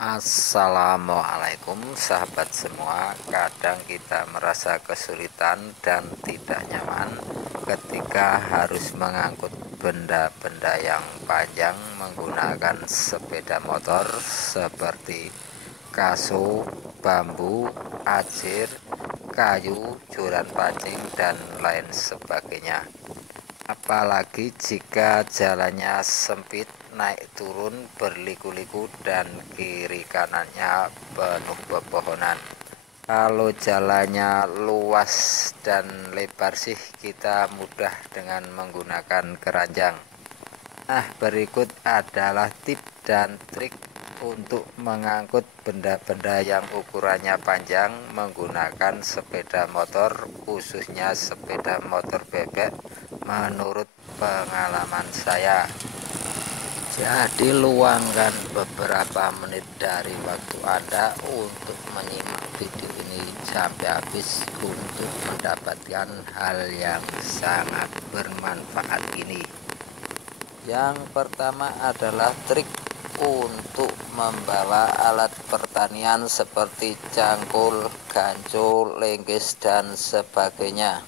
Assalamualaikum sahabat semua. Kadang kita merasa kesulitan dan tidak nyaman ketika harus mengangkut benda-benda yang panjang menggunakan sepeda motor seperti kaso, bambu, ajir, kayu, joran pancing, dan lain sebagainya. Apalagi jika jalannya sempit, naik turun berliku-liku, dan kiri kanannya penuh pepohonan. Kalau jalannya luas dan lebar sih kita mudah dengan menggunakan keranjang. Nah, berikut adalah tip dan trik untuk mengangkut benda-benda yang ukurannya panjang menggunakan sepeda motor, khususnya sepeda motor bebek, menurut pengalaman saya. Jadi luangkan beberapa menit dari waktu Anda untuk menyimak video ini sampai habis untuk mendapatkan hal yang sangat bermanfaat ini. Yang pertama adalah trik untuk membawa alat pertanian seperti cangkul, gancul, linggis, dan sebagainya.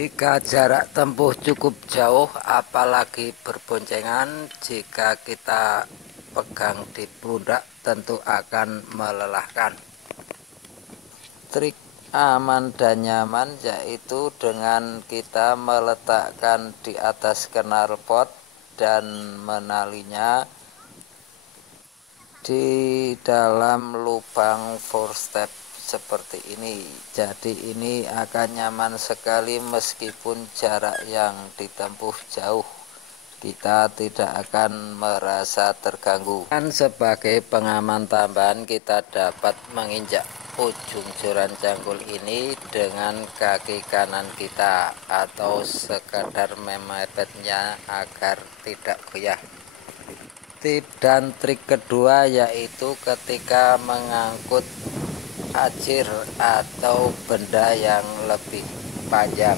Jika jarak tempuh cukup jauh, apalagi berboncengan, jika kita pegang di pundak tentu akan melelahkan. Trik aman dan nyaman yaitu dengan kita meletakkan di atas knalpot dan menalinya di dalam lubang footstep seperti ini. Jadi ini akan nyaman sekali meskipun jarak yang ditempuh jauh, kita tidak akan merasa terganggu. Dan sebagai pengaman tambahan, kita dapat menginjak ujung joran cangkul ini dengan kaki kanan kita atau sekadar memepetnya agar tidak goyah. Tip dan trik kedua yaitu ketika mengangkut ajir atau benda yang lebih panjang.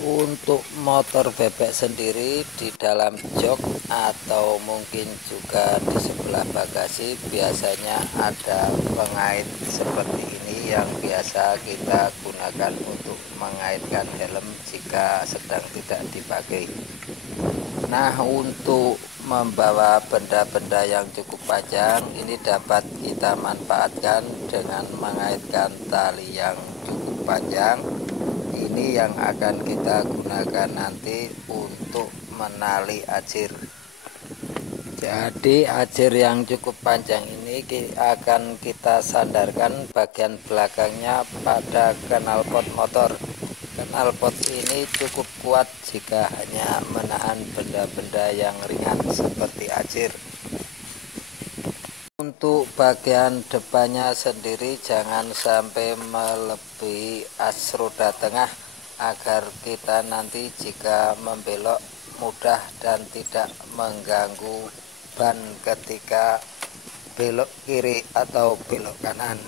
Untuk motor bebek sendiri, di dalam jok atau mungkin juga di sebelah bagasi biasanya ada pengait seperti ini yang biasa kita gunakan untuk mengaitkan helm jika sedang tidak dipakai. Nah, untuk membawa benda-benda yang cukup panjang ini dapat kita manfaatkan dengan mengaitkan tali yang cukup panjang. Ini yang akan kita gunakan nanti untuk menali ajir. Jadi ajir yang cukup panjang ini akan kita sandarkan bagian belakangnya pada knalpot motor. Knalpot ini cukup kuat jika hanya menahan benda-benda yang ringan seperti ajir. Untuk bagian depannya sendiri jangan sampai melebihi as roda tengah agar kita nanti jika membelok mudah dan tidak mengganggu ban ketika belok kiri atau belok kanan.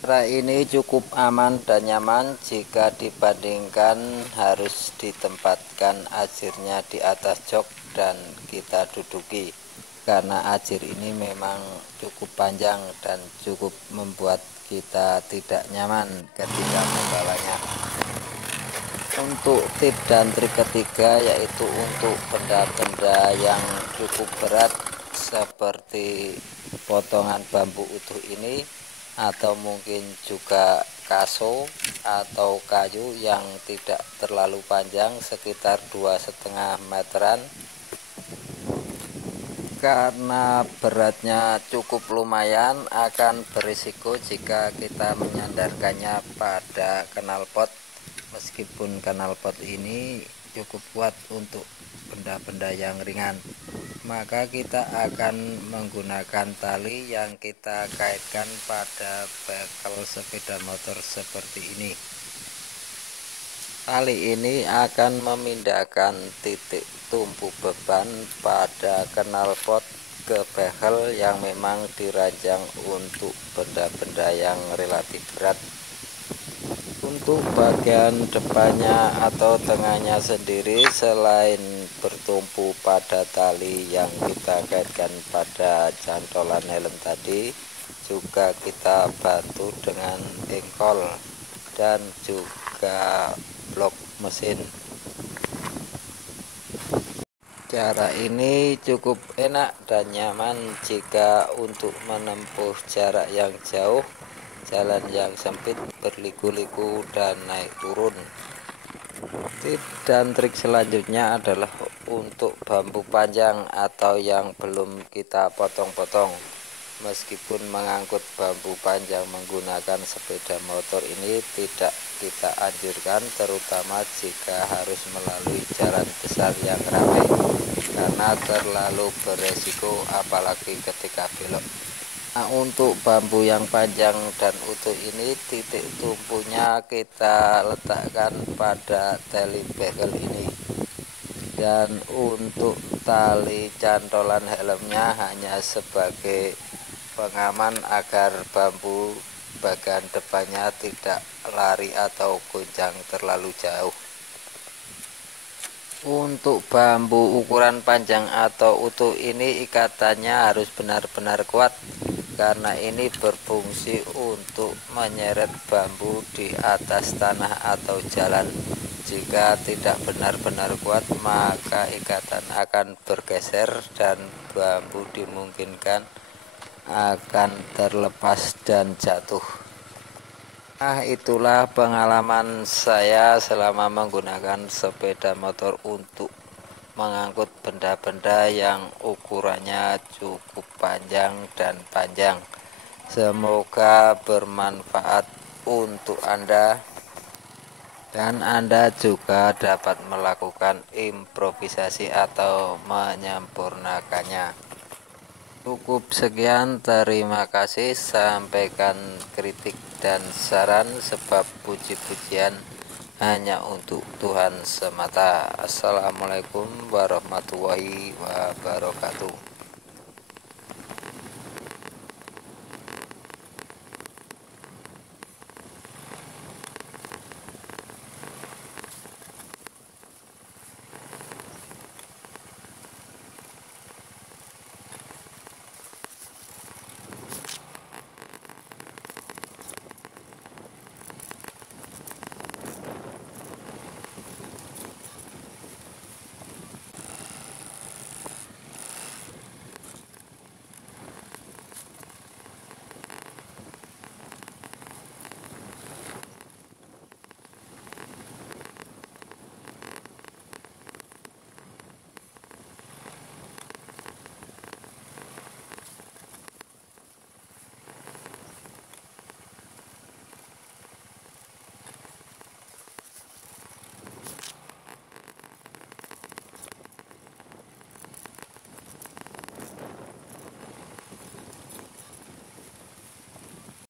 Cara ini cukup aman dan nyaman jika dibandingkan harus ditempatkan ajirnya di atas jok dan kita duduki, karena ajir ini memang cukup panjang dan cukup membuat kita tidak nyaman ketika membawanya. Untuk tip dan trik ketiga yaitu untuk benda-benda yang cukup berat seperti potongan bambu utuh ini, atau mungkin juga kaso atau kayu yang tidak terlalu panjang sekitar 2,5 meteran. Karena beratnya cukup lumayan, akan berisiko jika kita menyandarkannya pada knalpot. Meskipun knalpot ini cukup kuat untuk benda-benda yang ringan, maka kita akan menggunakan tali yang kita kaitkan pada bekel sepeda motor seperti ini. Tali ini akan memindahkan titik tumpu beban pada knalpot ke bekel yang memang dirancang untuk benda-benda yang relatif berat. Untuk bagian depannya atau tengahnya sendiri, selain bertumpu pada tali yang kita kaitkan pada cantolan helm tadi. Juga kita bantu dengan engkol dan juga blok mesin. Cara ini cukup enak dan nyaman jika untuk menempuh jarak yang jauh, jalan yang sempit, berliku-liku dan naik turun. Dan trik selanjutnya adalah untuk bambu panjang atau yang belum kita potong-potong. Meskipun mengangkut bambu panjang menggunakan sepeda motor ini tidak kita anjurkan, terutama jika harus melalui jalan besar yang ramai, karena terlalu beresiko apalagi ketika belok. Nah, untuk bambu yang panjang dan utuh ini, titik tumpunya kita letakkan pada tali bekel ini. Dan untuk tali cantolan helmnya hanya sebagai pengaman agar bambu bagian depannya tidak lari atau goncang terlalu jauh. Untuk bambu ukuran panjang atau utuh ini ikatannya harus benar-benar kuat, karena ini berfungsi untuk menyeret bambu di atas tanah atau jalan. Jika tidak benar-benar kuat, maka ikatan akan bergeser dan bambu dimungkinkan akan terlepas dan jatuh. Nah, itulah pengalaman saya selama menggunakan sepeda motor untuk mengangkut benda-benda yang ukurannya cukup panjang dan panjang. Semoga bermanfaat untuk Anda dan Anda juga dapat melakukan improvisasi atau menyempurnakannya. Cukup sekian, terima kasih. Sampaikan kritik dan saran, sebab puji-pujian hanya untuk Tuhan semata. Assalamualaikum warahmatullahi wabarakatuh.